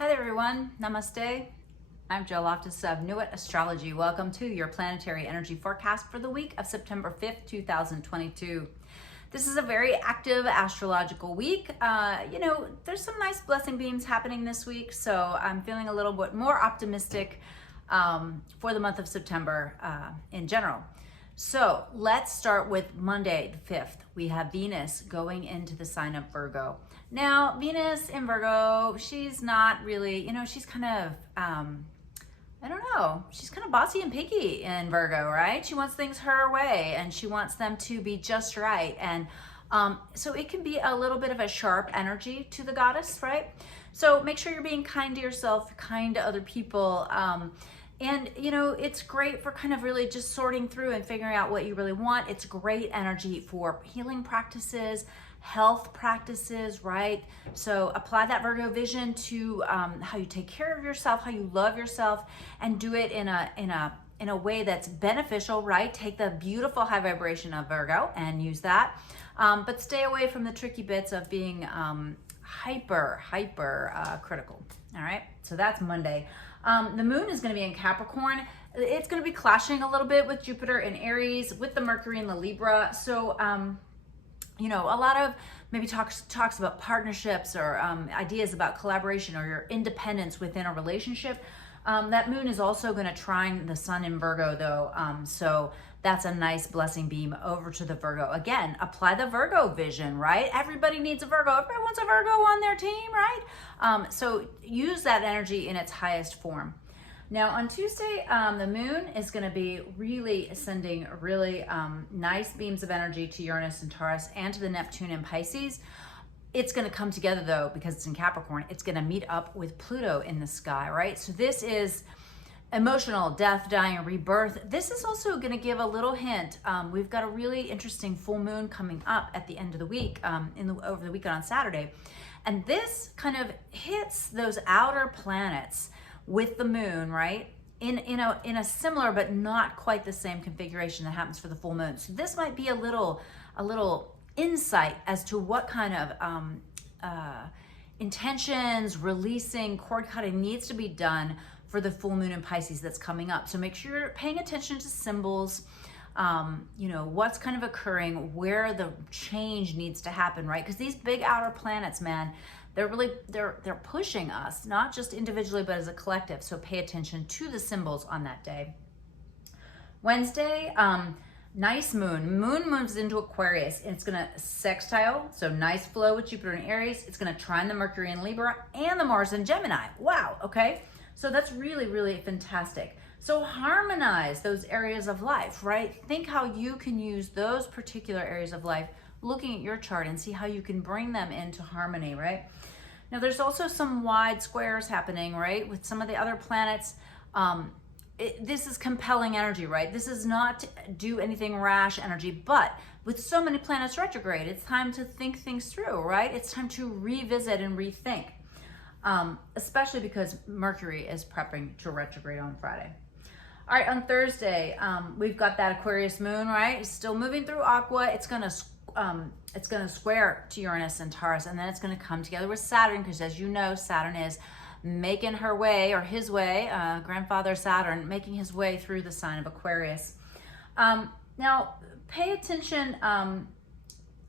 Hi there everyone, namaste. I'm Jill Loftus of Nuit Astrology. Welcome to your planetary energy forecast for the week of September 5th, 2022. This is a very active astrological week. There's some nice blessing beams happening this week, so I'm feeling a little bit more optimistic for the month of September in general. So let's start with Monday the 5th. We have Venus going into the sign of Virgo. Now, Venus in Virgo, she's not really, she's kind of, she's kind of bossy and picky in Virgo, right? She wants things her way and she wants them to be just right. And so it can be a little bit of a sharp energy to the goddess, right? So make sure you're being kind to yourself, kind to other people. And it's great for kind of really just sorting through and figuring out what you really want. It's great energy for healing practices, health practices, right? So apply that Virgo vision to how you take care of yourself, how you love yourself, and do it in a way that's beneficial, right? Take the beautiful high vibration of Virgo and use that, but stay away from the tricky bits of being hyper critical. All right, so that's Monday. The moon is going to be in Capricorn. It's going to be clashing a little bit with Jupiter in Aries, with the Mercury in the Libra. So, a lot of maybe talks about partnerships or ideas about collaboration or your independence within a relationship. That moon is also going to trine the sun in Virgo though. So that's a nice blessing beam over to the Virgo. Again, apply the Virgo vision, right? Everybody needs a Virgo. Everybody wants a Virgo on their team, right? So use that energy in its highest form. Now on Tuesday, the moon is going to be really sending really nice beams of energy to Uranus and Taurus and to the Neptune and Pisces. It's going to come together though, because it's in Capricorn. It's going to meet up with Pluto in the sky, right? So this is emotional, death, dying, rebirth. This is also going to give a little hint. We've got a really interesting full moon coming up at the end of the week, over the weekend on Saturday. And this kind of hits those outer planets with the moon, right? In a similar but not quite the same configuration that happens for the full moon. So this might be a little insight as to what kind of intentions, releasing, cord cutting needs to be done for the full moon in Pisces that's coming up. So make sure you're paying attention to symbols, what's kind of occurring, where the change needs to happen, right? Because these big outer planets, man, they're pushing us, not just individually, but as a collective. So pay attention to the symbols on that day. Wednesday, nice moon. Moon moves into Aquarius and it's gonna sextile, so nice flow with Jupiter and Aries. It's gonna trine the Mercury in Libra and the Mars in Gemini. Wow, okay. So that's really, really fantastic. So harmonize those areas of life, right? Think how you can use those particular areas of life, looking at your chart, and see how you can bring them into harmony, right? Now there's also some wide squares happening, right? With some of the other planets. This is compelling energy, right? This is not do anything rash energy, but with so many planets retrograde, it's time to think things through, right? It's time to revisit and rethink, especially because Mercury is prepping to retrograde on Friday. All right, on Thursday, we've got that Aquarius moon, right? It's still moving through Aqua. It's gonna square to Uranus and Taurus, and then it's gonna come together with Saturn, because as you know, Saturn is making her way, or his way, grandfather Saturn, making his way through the sign of Aquarius. Now, pay attention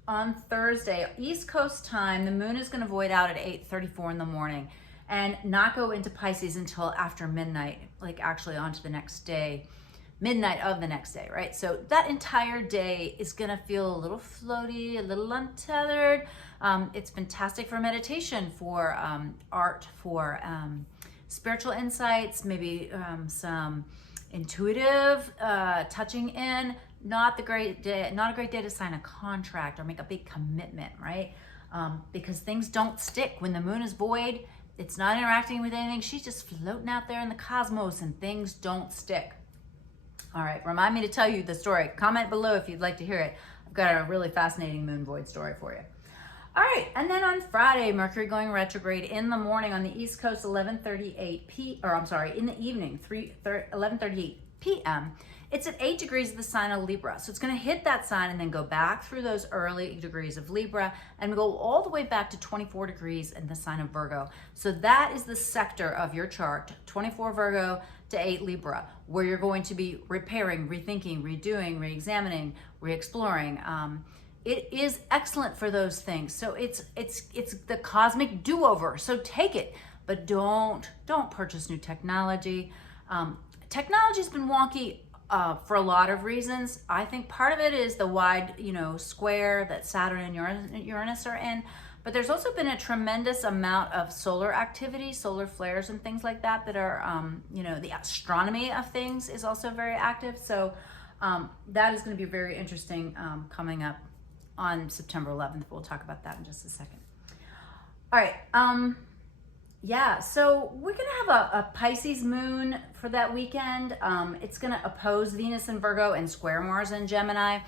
on Thursday, East Coast time, the moon is gonna void out at 8:34 in the morning and not go into Pisces until after midnight, like actually onto the next day, midnight of the next day, right? So that entire day is gonna feel a little floaty, a little untethered. It's fantastic for meditation, for art, for spiritual insights, maybe some intuitive touching in. Not a great day to sign a contract or make a big commitment, right? Because things don't stick when the moon is void. It's not interacting with anything. She's just floating out there in the cosmos and things don't stick. All right, remind me to tell you the story. Comment below if you'd like to hear it. I've got a really fascinating moon void story for you. All right, and then on Friday, Mercury going retrograde in the morning on the East Coast, in the evening, 11:38 p.m. It's at 8 degrees of the sign of Libra. So it's going to hit that sign and then go back through those early degrees of Libra and go all the way back to 24 degrees in the sign of Virgo. So that is the sector of your chart, 24 Virgo to 8 Libra, where you're going to be repairing, rethinking, redoing, re-examining, re-exploring. It is excellent for those things. So it's the cosmic do-over. So take it, but don't purchase new technology. Technology's been wonky for a lot of reasons. I think part of it is the wide, square that Saturn and Uranus are in. But there's also been a tremendous amount of solar activity, solar flares and things like that are, the astronomy of things is also very active. So that is going to be very interesting coming up on September 11th. We'll talk about that in just a second. All right. So we're going to have a Pisces moon for that weekend. It's going to oppose Venus in Virgo and square Mars in Gemini.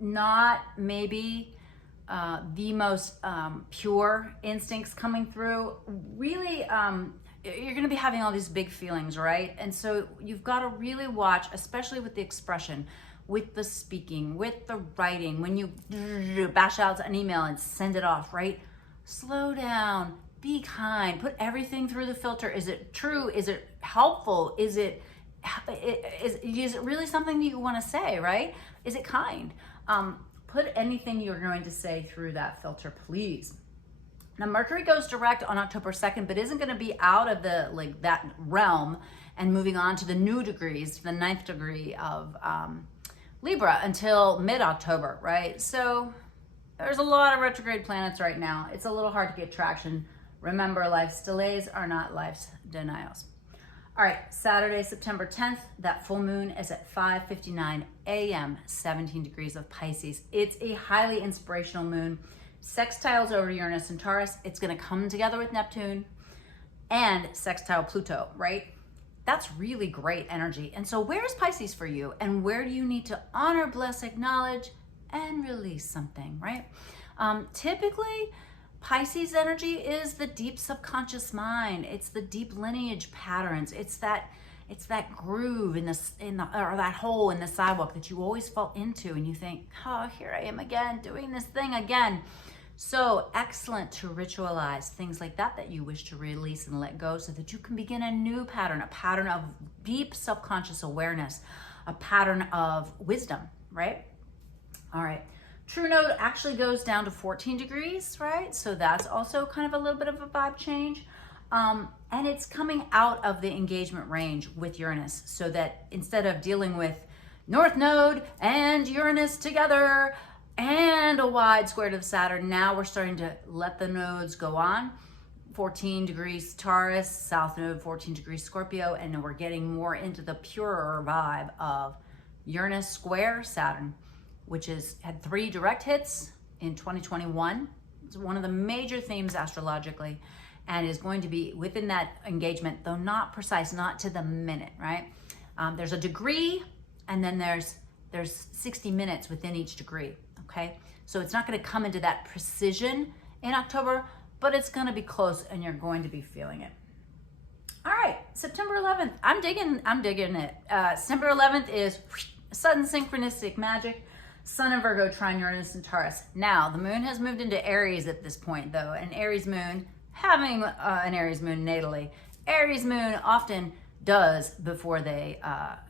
Not maybe the most pure instincts coming through. Really, you're going to be having all these big feelings, right? And so you've got to really watch, especially with the expression, with the speaking, with the writing, when you bash out an email and send it off, right? Slow down, be kind, put everything through the filter. Is it true? Is it helpful? Is it really something that you want to say, right? Is it kind? Put anything you're going to say through that filter, please. Now, Mercury goes direct on October 2nd, but isn't going to be out of that realm and moving on to the new degrees, the 9th degree of Libra until mid-October, right? So there's a lot of retrograde planets right now. It's a little hard to get traction. Remember, life's delays are not life's denials. All right, Saturday, September 10th, that full moon is at 5:59 a.m., 17 degrees of Pisces. It's a highly inspirational moon. Sextiles over Uranus and Taurus. It's going to come together with Neptune and sextile Pluto, right? That's really great energy. And so where's Pisces for you? And where do you need to honor, bless, acknowledge, and release something, right? Typically, Pisces energy is the deep subconscious mind. It's the deep lineage patterns. It's that groove or that hole in the sidewalk that you always fall into and you think, oh, here I am again, doing this thing again. So excellent to ritualize things like that you wish to release and let go so that you can begin a new pattern, a pattern of deep subconscious awareness, a pattern of wisdom, right? All right. True node actually goes down to 14 degrees, right? So that's also kind of a little bit of a vibe change. And it's coming out of the engagement range with Uranus so that instead of dealing with North Node and Uranus together and a wide square to the Saturn, now we're starting to let the nodes go on. 14 degrees Taurus, South Node, 14 degrees Scorpio, and we're getting more into the purer vibe of Uranus square Saturn, which had 3 direct hits in 2021. It's one of the major themes astrologically and is going to be within that engagement, though not precise, not to the minute, right? There's a degree and then there's 60 minutes within each degree, okay? So it's not gonna come into that precision in October, but it's gonna be close and you're going to be feeling it. All right, September 11th, I'm digging it. September 11th is sudden synchronistic magic. Sun in Virgo, trine Uranus and Taurus. Now, the moon has moved into Aries at this point, though. An Aries moon, having an Aries moon natally, Aries moon often does before they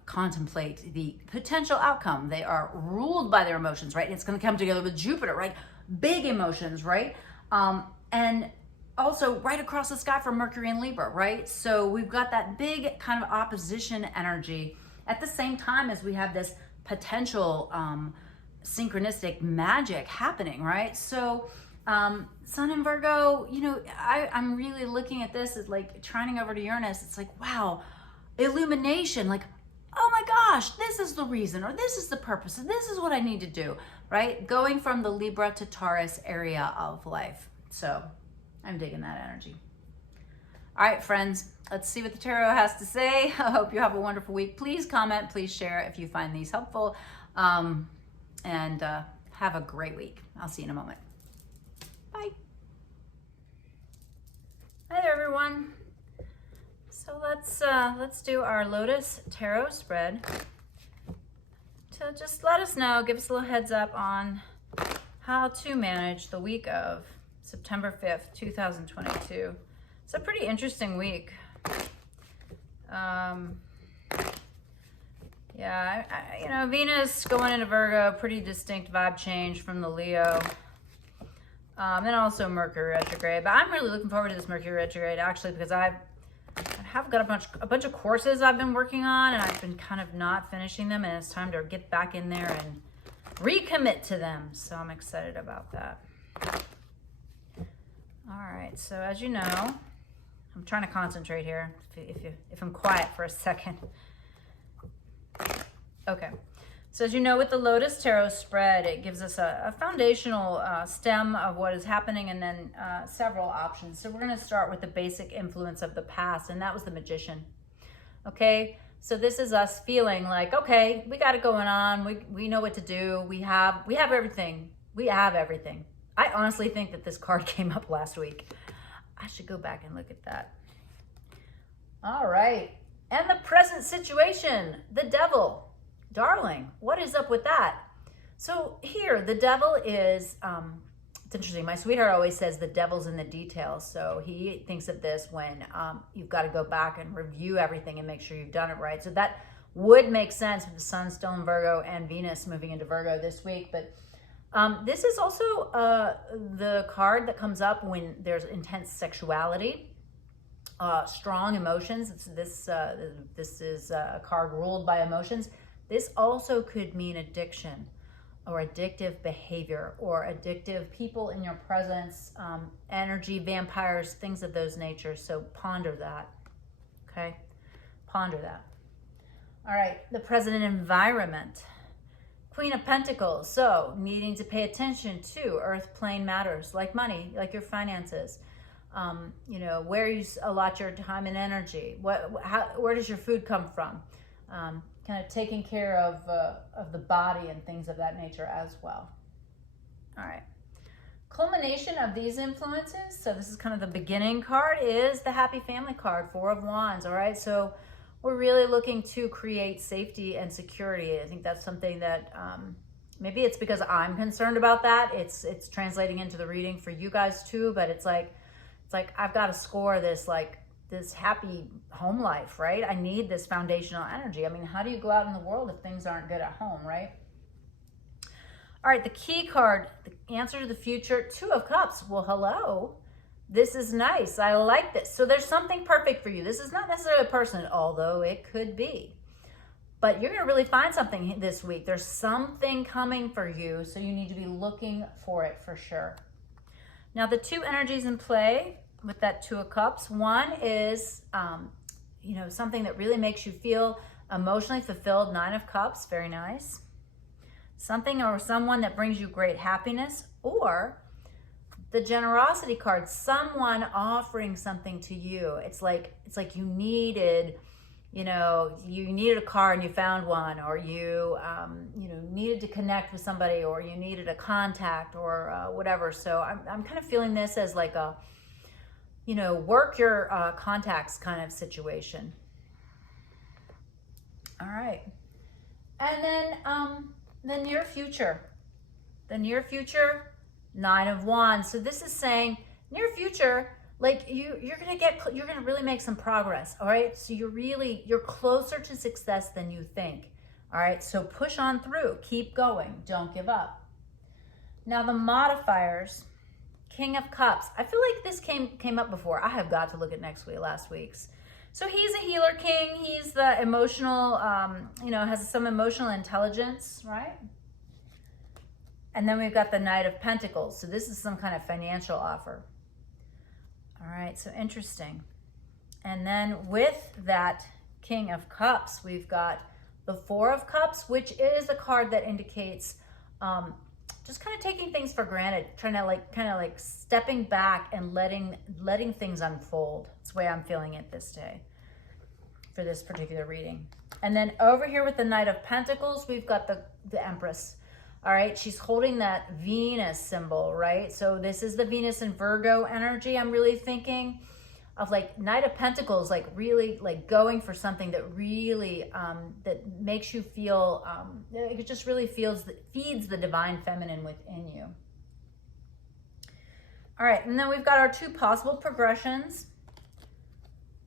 contemplate the potential outcome. They are ruled by their emotions, right? It's going to come together with Jupiter, right? Big emotions, right? And also right across the sky from Mercury and Libra, right? So we've got that big kind of opposition energy at the same time as we have this potential synchronistic magic happening, right? So Sun in Virgo, I'm really looking at this as like trining over to Uranus. It's like, wow, illumination, like, oh my gosh, this is the reason, or this is the purpose, and this is what I need to do, right? Going from the Libra to Taurus area of life. So I'm digging that energy. All right, friends, let's see what the tarot has to say. I hope you have a wonderful week. Please comment, please share if you find these helpful. And have a great week. I'll see you in a moment. Bye. Hi there, everyone. So let's do our Lotus Tarot spread to just let us know, give us a little heads up on how to manage the week of September 5th, 2022. It's a pretty interesting week. Yeah, you know, Venus going into Virgo, pretty distinct vibe change from the Leo. And also Mercury retrograde. But I'm really looking forward to this Mercury retrograde, actually, because I have got a bunch of courses I've been working on, and I've been kind of not finishing them, and it's time to get back in there and recommit to them. So I'm excited about that. All right, so as you know, I'm trying to concentrate here, if I'm quiet for a second. Okay, so as you know, with the Lotus Tarot spread, it gives us a foundational stem of what is happening, and then several options. So we're going to start with the basic influence of the past, and that was the Magician. Okay, so this is us feeling like, okay, we got it going on. We know what to do. We have everything. We have everything. I honestly think that this card came up last week. I should go back and look at that. All right, and the present situation, the Devil. Darling, what is up with that? So here, the devil is, it's interesting. My sweetheart always says the devil's in the details. So he thinks of this when you've got to go back and review everything and make sure you've done it right. So that would make sense with the sun still in Virgo and Venus moving into Virgo this week. But this is also the card that comes up when there's intense sexuality, strong emotions. This is a card ruled by emotions. This also could mean addiction or addictive behavior or addictive people in your presence, energy, vampires, things of those natures. So ponder that, okay? Ponder that. All right, the present environment. Queen of Pentacles, so needing to pay attention to earth plane matters like money, like your finances. You know, where you allot your time and energy. Where does your food come from? Kind of taking care of the body and things of that nature as well. All right. Culmination of these influences, so this is kind of the beginning card, is the Happy Family card, Four of Wands, all right? So we're really looking to create safety and security. I think that's something that maybe it's because I'm concerned about that. It's translating into the reading for you guys too, but it's like I've got to score this happy home life, right? I need this foundational energy. I mean, how do you go out in the world if things aren't good at home, right? All right, the key card, the answer to the future, Two of Cups. Well, hello. This is nice. I like this. So there's something perfect for you. This is not necessarily a person, although it could be. But you're going to really find something this week. There's something coming for you, so you need to be looking for it for sure. Now, the two energies in play with that Two of Cups. One is, you know, something that really makes you feel emotionally fulfilled. Nine of Cups, very nice. Something or someone that brings you great happiness, or the Generosity card, someone offering something to you. It's like you needed, you know, you needed a car and you found one, or you know, needed to connect with somebody, or you needed a contact, or whatever. So I'm kind of feeling this as like a, you know, work your contacts kind of situation. All right. And then the near future. The near future, Nine of Wands. So this is saying near future, like you're gonna really make some progress. All right. So you're closer to success than you think. All right. So push on through, keep going. Don't give up. Now the modifiers, King of Cups. I feel like this came up before. I have got to look at last week's. So he's a healer king. He's the emotional, you know, has some emotional intelligence, right? And then we've got the Knight of Pentacles. So this is some kind of financial offer. All right, so interesting. And then with that King of Cups, we've got the Four of Cups, which is a card that indicates just kind of taking things for granted, trying to kind of stepping back and letting things unfold. That's the way I'm feeling it this day for this particular reading. And then over here with the Knight of Pentacles, we've got the Empress. All right, she's holding that Venus symbol, right? So this is the Venus and Virgo energy, I'm really thinking. of like Knight of Pentacles, like really like going for something that really, that makes you feel, it just really feeds the divine feminine within you. All right, and then we've got our 2 possible progressions.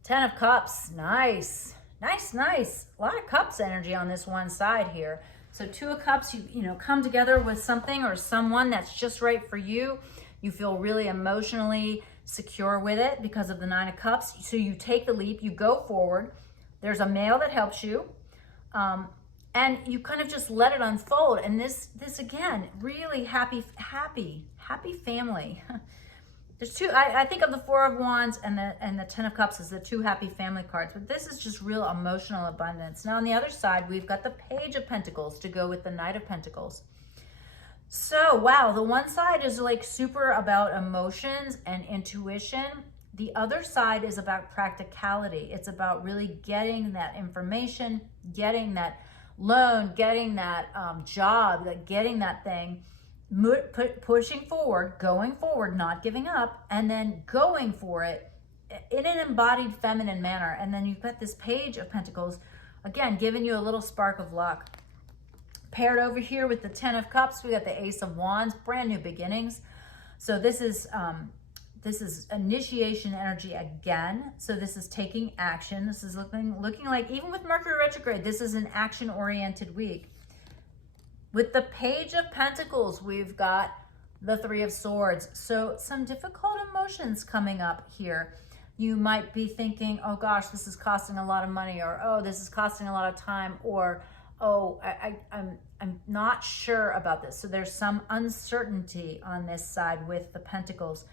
10 of Cups, nice. Nice, nice. A lot of Cups energy on this one side here. So 2 of Cups, you know, come together with something or someone that's just right for you. You feel really emotionally secure with it because of the 9 of Cups. So you take the leap, you go forward. There's a male that helps you. And you kind of just let it unfold. And this again, really happy family. There's 2, I think of the 4 of Wands and the 10 of Cups as the 2 happy family cards, but this is just real emotional abundance. Now on the other side, we've got the Page of Pentacles to go with the Knight of Pentacles. So, wow, the one side is like super about emotions and intuition. The other side is about practicality. It's about really getting that information, getting that loan, getting that job, getting that thing, pushing forward, going forward, not giving up, and then going for it in an embodied feminine manner. And then you've got this Page of Pentacles, again, giving you a little spark of luck. Paired over here with the 10 of Cups, we got the Ace of Wands, brand new beginnings. So this is initiation energy again. So this is taking action. This is looking like, even with Mercury retrograde, this is an action-oriented week. With the Page of Pentacles, we've got the 3 of Swords. So some difficult emotions coming up here. You might be thinking, oh gosh, this is costing a lot of money, or oh, this is costing a lot of time, or oh, I'm not sure about this. So there's some uncertainty on this side with the Pentacles.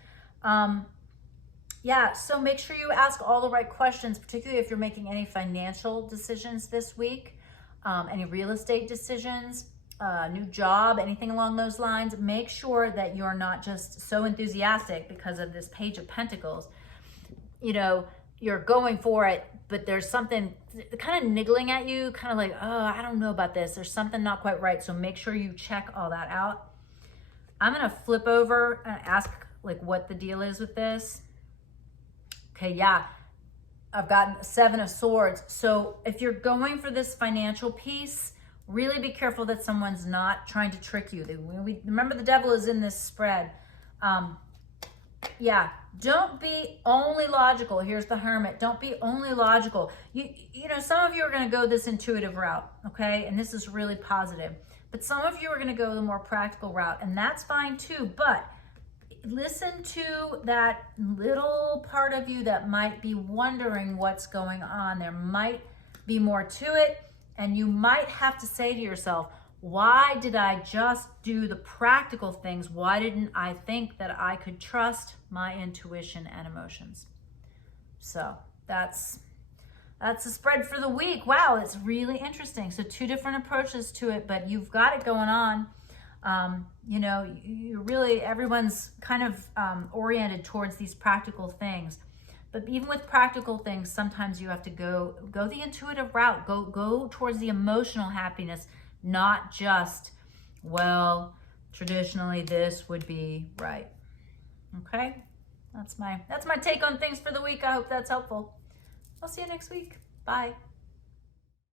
Yeah, so make sure you ask all the right questions, particularly if you're making any financial decisions this week, any real estate decisions, new job, anything along those lines. Make sure that you're not just so enthusiastic because of this Page of Pentacles. You know, you're going for it, but there's something kind of niggling at you, kind of like, oh, I don't know about this. There's something not quite right. So make sure you check all that out. I'm going to flip over and ask like what the deal is with this. Okay, yeah, I've got 7 of Swords. So if you're going for this financial piece, really be careful that someone's not trying to trick you. Remember, the devil is in this spread. Yeah, don't be only logical. Here's the Hermit. Don't be only logical. You know, some of you are going to go this intuitive route, okay? And this is really positive. But some of you are going to go the more practical route, and that's fine too. But listen to that little part of you that might be wondering what's going on. There might be more to it, and you might have to say to yourself, why did I just do the practical things? Why didn't I think that I could trust my intuition and emotions? So that's the spread for the week. Wow, it's really interesting. So 2 different approaches to it, but you've got it going on. You know, you really, everyone's kind of oriented towards these practical things. But even with practical things, sometimes you have to go the intuitive route, go towards the emotional happiness, not just, well, traditionally this would be right. Okay? That's my take on things for the week. I hope that's helpful. I'll see you next week. Bye.